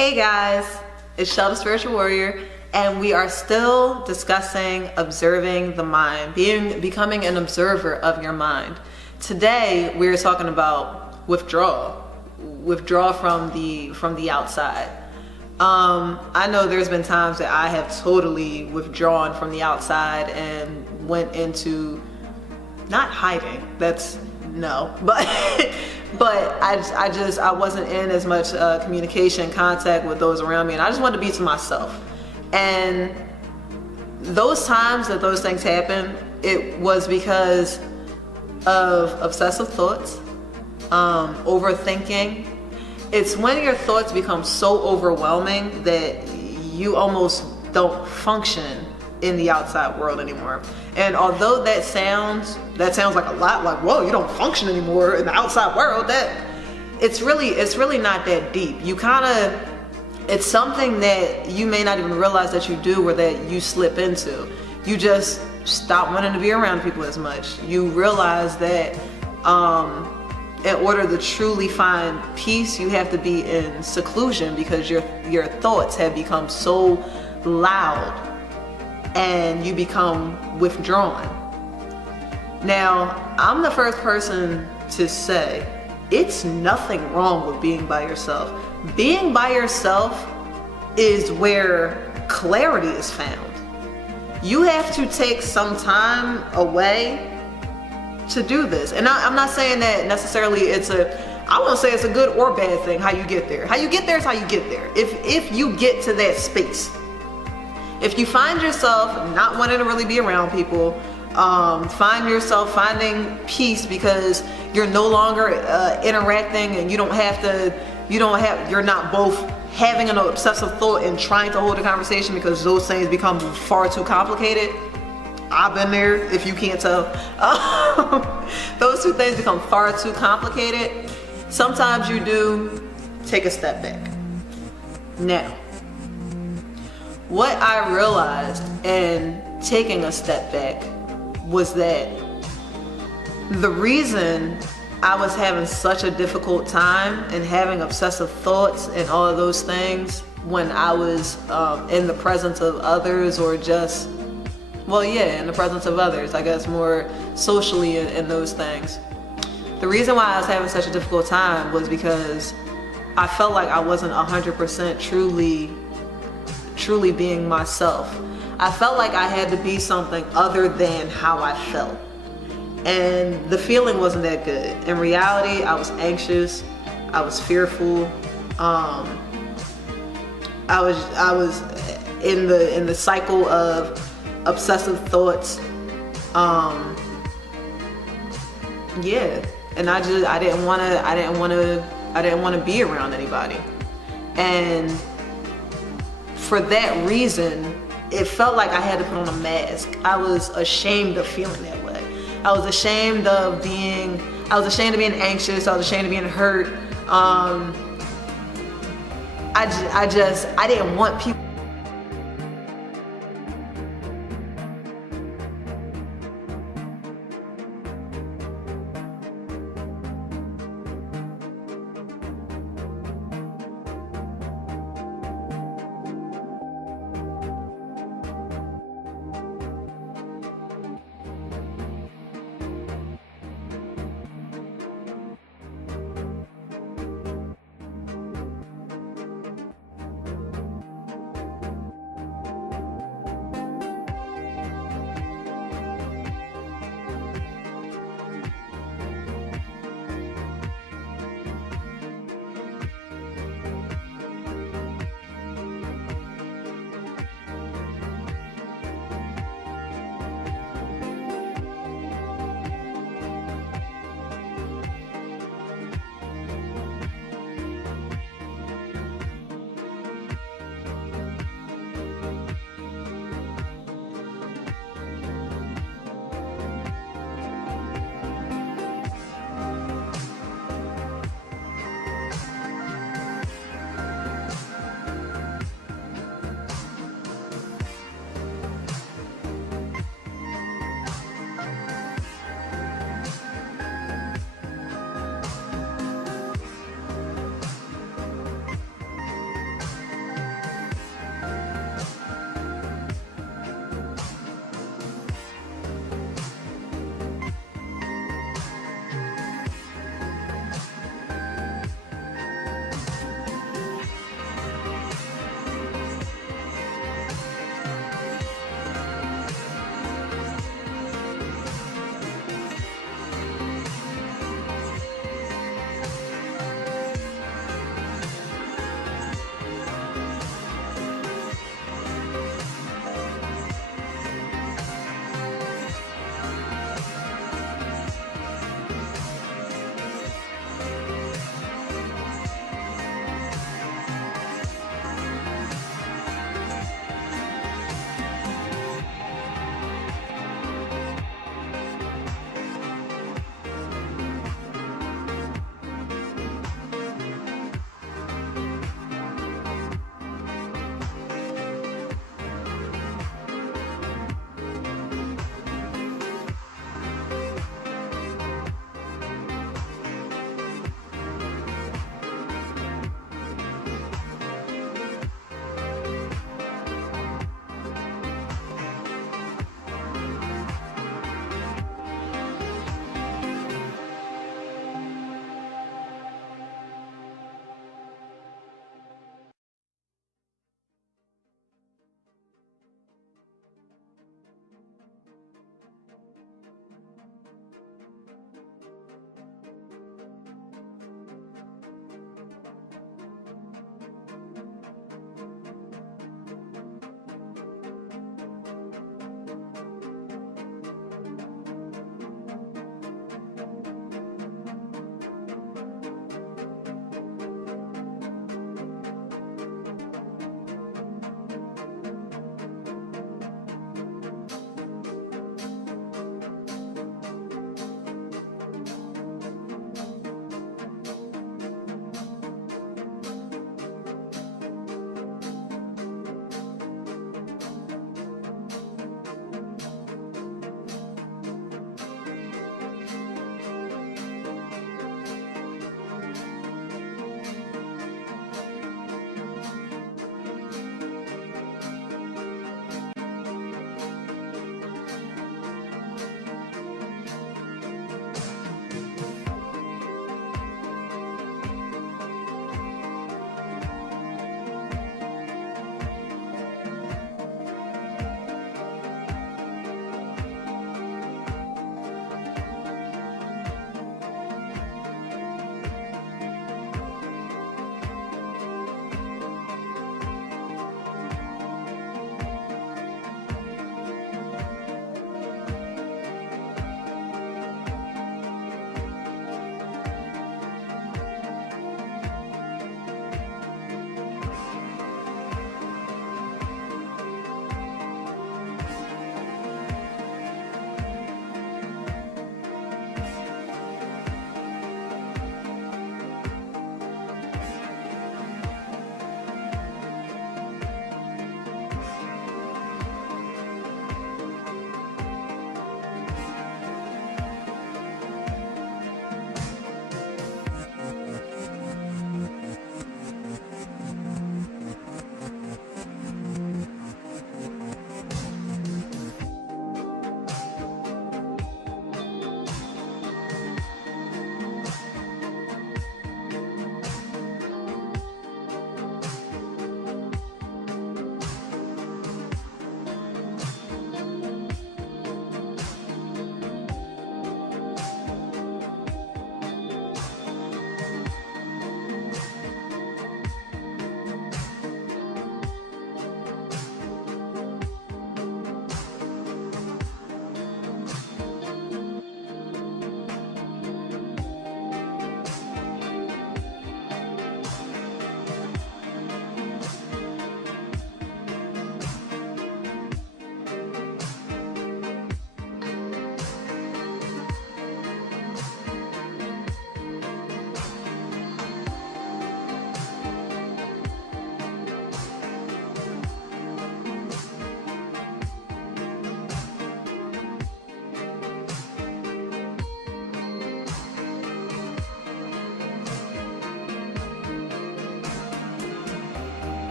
Hey guys, it's Shell the Spiritual Warrior, and we are still discussing observing the mind, becoming an observer of your mind. Today we're talking about withdrawal from the outside. I know there's been times that I have totally withdrawn from the outside and went into not hiding. But I wasn't in as much communication, contact with those around me, and I just wanted to be to myself. And those times that those things happen, it was because of obsessive thoughts, overthinking. It's when your thoughts become so overwhelming that you almost don't function in the outside world anymore. And although that sounds like a lot, like, whoa, you don't function anymore in the outside world, it's really not that deep. It's something that you may not even realize that you do or that you slip into. You just stop wanting to be around people as much. You realize that in order to truly find peace, you have to be in seclusion because your thoughts have become so loud and you become withdrawn. Now, I'm the first person to say it's nothing wrong with being by yourself. Being by yourself is where clarity is found. You have to take some time away to do this. And I'm not saying that necessarily I won't say it's a good or bad thing how you get there. How you get there is how you get there. If you get to that space, if you find yourself not wanting to really be around people, find yourself finding peace because you're no longer interacting and you're not both having an obsessive thought and trying to hold a conversation because those things become far too complicated. I've been there, if you can't tell. Those two things become far too complicated. Sometimes you do take a step back. Now, what I realized in taking a step back was that the reason I was having such a difficult time and having obsessive thoughts and all of those things when I was in the presence of others or just, in the presence of others, I guess more socially in those things. The reason why I was having such a difficult time was because I felt like I wasn't 100% truly being myself. I felt like I had to be something other than how I felt. And the feeling wasn't that good. In reality, I was anxious, I was fearful, I was in the cycle of obsessive thoughts. And I didn't want to be around anybody. And for that reason, it felt like I had to put on a mask. I was ashamed of feeling that way. I was ashamed of being anxious. I was ashamed of being hurt. I didn't want people